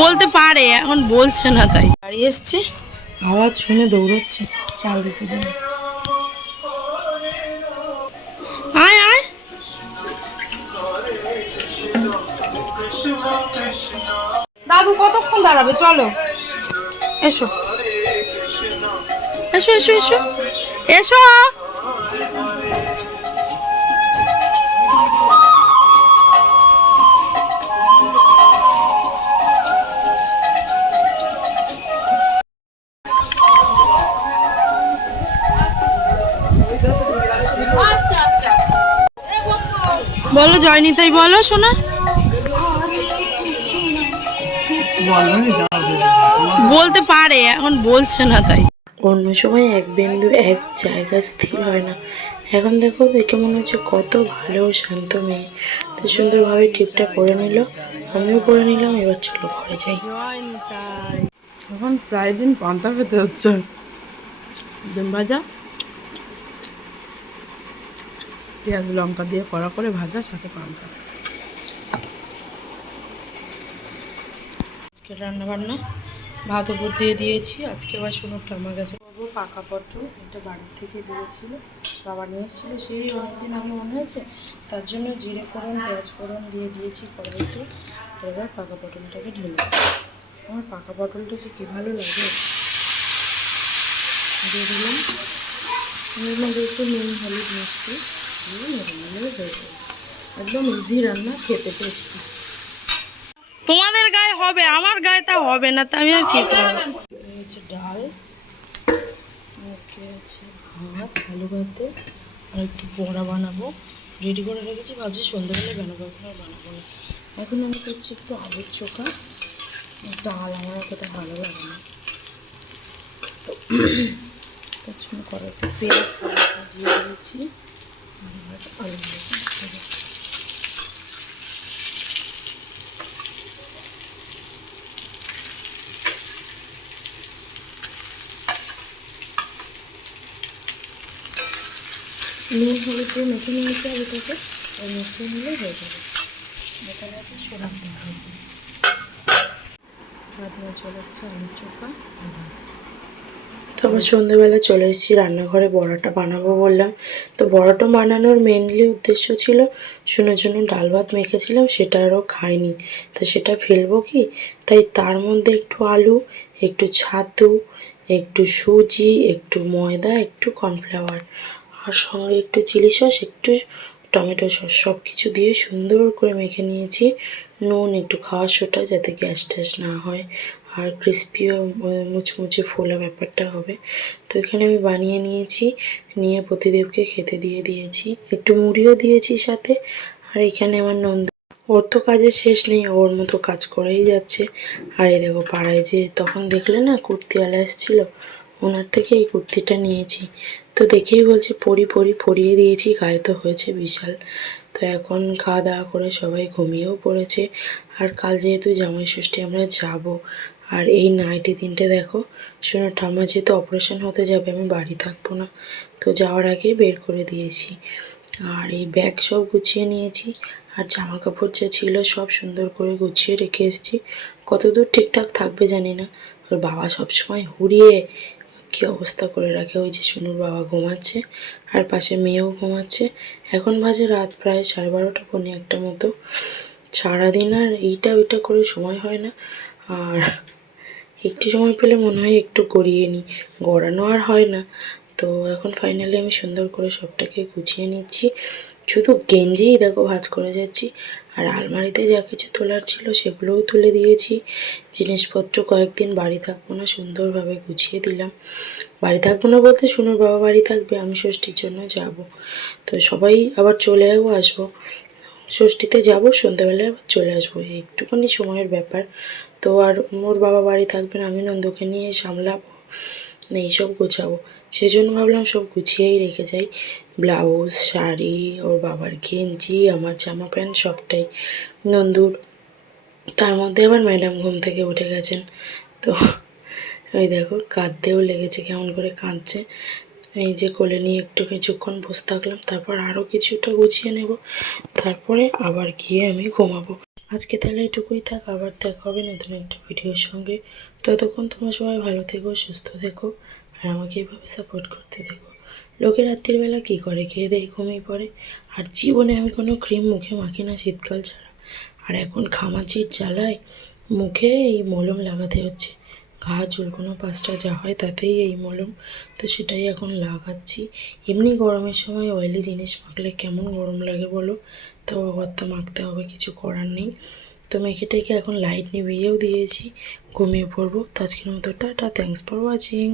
বলতে পারে, এখন বলছে না তাই। বাড়ি এসছে, আওয়াজ শুনে দৌড়চ্ছে, চাল দিতে যাবে। আয় আয়। দাদু কতক্ষণ দাঁড়াবে? চলো। এসো। এসো এসো এসো। এসো। বলো জয়নিতাই বলো শোনা। বলতে পারে এখন বলছে না তাই। অন্য সময় এক বিন্দু এক জায়গা স্থির হয় না। এখন দেখো দেখে মনে হচ্ছে কত ভালো ও শান্ত মেয়ে। তো সুন্দরভাবে টিপটা পরে নিল আমিও পরে নিলাম এবার চলো ঘরে যাই। এখন প্রায় দিন পান্তা খেতে হচ্ছে। ডিম ভাজা? পেঁয়াজ, লঙ্কা দিয়ে কড়া করে ভাজার সাথে পান্তা আজকে রান্না বান্না ভাত উপর দিয়ে দিয়েছি। আজকে আবার শুনুকটা আমার কাছে। করব পাকা পটল এটা বাড়ির থেকে দিয়েছিল বাবা নিয়ে এসেছিল সেই অনেকদিন আগে মনে হয়েছে। তার জন্য জিরে ফোড়ন, পেঁয়াজ ফোড়ন দিয়ে দিয়েছি কড়াইতে। তো এবার পাকা পটলটাকে ঢেলে আমার পাকা পটলটা যে কী ভালো লাগে। দিয়ে দিলাম। একটু নুন, হলুদ মিষ্টি। একদম ইজি রান্না খেতে টেস্টি তোমাদের গায়ে হবে আমার গায়ে তা হবে না তা আমি আর কি করব? হচ্ছে ডাল আছে ভাত আলু ভাত আর একটু বড়া বানাবো রেডি করে রেখেছি ভাবছি সন্ধ্যাবেলায় বানাবো এখন আর বানাবো না এখন আমি করছি একটু আলুর চোখা ডাল আমার অতটা ভালো লাগে না তো তার জন্য পেঁয়াজ দিয়ে দিয়েছি। নুন হলুদ দিয়ে মেখে নিয়েছি আর মিশিয়ে নিলে হয়ে যাবে এখানে আছে সোনার দেওয়া ভাত চলে এসছে আলুর চোখা তারপর সন্ধ্যেবেলা চলে এসেছি, রান্নাঘরে বড়াটা বানাবো বললাম। তো বড়াটা বানানোর মেনলি উদ্দেশ্য ছিল শোনার জন্য ডাল ভাত মেখেছিলাম, সেটা আরও খাইনি। তো সেটা ফেলব কি? তাই তার মধ্যে একটু আলু, একটু ছাতু, একটু সুজি, একটু ময়দা, একটু কর্নফ্লাওয়ার, আর সঙ্গে একটু চিলি সস, একটু টমেটো সস সব কিছু দিয়ে সুন্দর করে মেখে নিয়েছি। নুন, একটু খাওয়া সোটা যাতে গ্যাস ট্যাস না হয়। আর ক্রিস্পিও মুচমুচে ফোলা ব্যাপারটা হবে। তো এখানে আমি বানিয়ে নিয়েছি, নিয়ে প্রতিদেবকে খেতে দিয়ে দিয়েছি। একটু মুড়িও দিয়েছি সাথে, আর এখানে আমার নন্দ ওর তো কাজের শেষ নেই, ওর মতো কাজ করেই যাচ্ছে। আর এই দেখো পাড়ায় যে তখন দেখলে না কুর্তিওয়ালা এসেছিল, ওনার থেকে এই কুর্তিটা নিয়েছি। তো দেখেই বলছি, পরি পরি, পরিয়ে দিয়েছি, গায়ে তো হয়েছে বিশাল। তো এখন খাওয়া দাওয়া করে সবাই ঘুমিয়েও পড়েছে। আর কাল যেহেতু জামাই ষষ্ঠী আমরা যাব। আর এই নাইটি দিনটে দেখো, শোনো, ঠাম্মা যেহেতু অপারেশন হতে যাবে, আমি বাড়ি থাকব না। তো যাওয়ার আগে বের করে দিয়েছি। আর এই ব্যাগ সব গুছিয়ে নিয়েছি, আর জামা কাপড় যা ছিল সব সুন্দর করে গুছিয়ে রেখে এসেছি। কতদূর ঠিকঠাক থাকবে জানি না, ওর বাবা সবসময় হুড়িয়ে কি অবস্থা করে রাখে, ওই যে সোনুর বাবা ঘুমাচ্ছে, আর পাশে মেয়েও ঘুমাচ্ছে। এখন বাজে রাত প্রায় সাড়ে বারোটা, পৌনে একটা মতো। সারাদিন আর এইটা ওইটা করে সময় হয় না। আর একটু সময় পেলে মনে হয় একটু গড়িয়ে নিই গড়ানো আর হয় না। তো এখন ফাইনালি আমি সুন্দর করে সবটাকে গুছিয়ে নিচ্ছি। শুধু গেঞ্জিই দেখো ভাজ করে যাচ্ছি। আর আলমারিতে যা কিছু তোলার ছিল সেগুলোও তুলে দিয়েছি। জিনিসপত্র কয়েকদিন বাড়ি থাকব না সুন্দরভাবে গুছিয়ে দিলাম। বাড়ি থাকব না বলতে শুনুর বাবা বাড়ি থাকবে, আমি ষষ্ঠীর জন্য যাব। তো সবাই আবার চলেও আসব। ষষ্ঠীতে যাব সন্ধ্যাবেলায় আবার চলে আসব। একটুখানি সময়ের ব্যাপার। তো আর মোর বাবা বাড়ি থাকবেন আমি নন্দকে নিয়ে সামলাবো এইসব গোছাবো। সেই জন্য ভাবলাম সব গুছিয়েই রেখে যাই। ব্লাউজ, শাড়ি, ওর বাবার গেঞ্জি, আমার জামা প্যান্ট সবটাই। নন্দুর, তার মধ্যে আবার ম্যাডাম ঘুম থেকে উঠে গেছেন। তো ওই দেখো, কাঁদতেও লেগেছে, কেমন করে কাঁদছে। এই যে কোলে নিয়ে একটু কিছুক্ষণ বসে থাকলাম, তারপর আরও কিছুটা গুছিয়ে নেব, তারপরে আবার গিয়ে আমি ঘুমাবো। আজকে তাহলে এটুকুই থাক, আবার দেখা হবে নতুন একটা ভিডিওর সঙ্গে। ততক্ষণ তোমরা সবাই ভালো থেকো, সুস্থ থেকো, আর আমাকে এভাবে সাপোর্ট করতে থেকো। লোকে রাত্রিবেলা কী করে খেয়ে দেয় ঘুমিয়ে পড়ে? আর জীবনে আমি কোনো ক্রিম মুখে মাখি না শীতকাল ছাড়া। আর এখন ঘামাচির জ্বালায় মুখে এই মলম লাগাতে হচ্ছে। ঘা চুলকোনো পাঁচটা যা হয় তাতেই এই মলম। তো সেটাই এখন লাগাচ্ছি। এমনি গরমের সময় অয়েলি জিনিস মাখলে কেমন গরম লাগে বলো? তো অগত্যা মাখতে হবে, কিছু করার নেই। তো মেখেটাকে এখন লাইট নিভিয়েও দিয়েছি, ঘুমিয়ে পড়ব। তো আজকের মতো টাটা থ্যাংকস ফর ওয়াচিং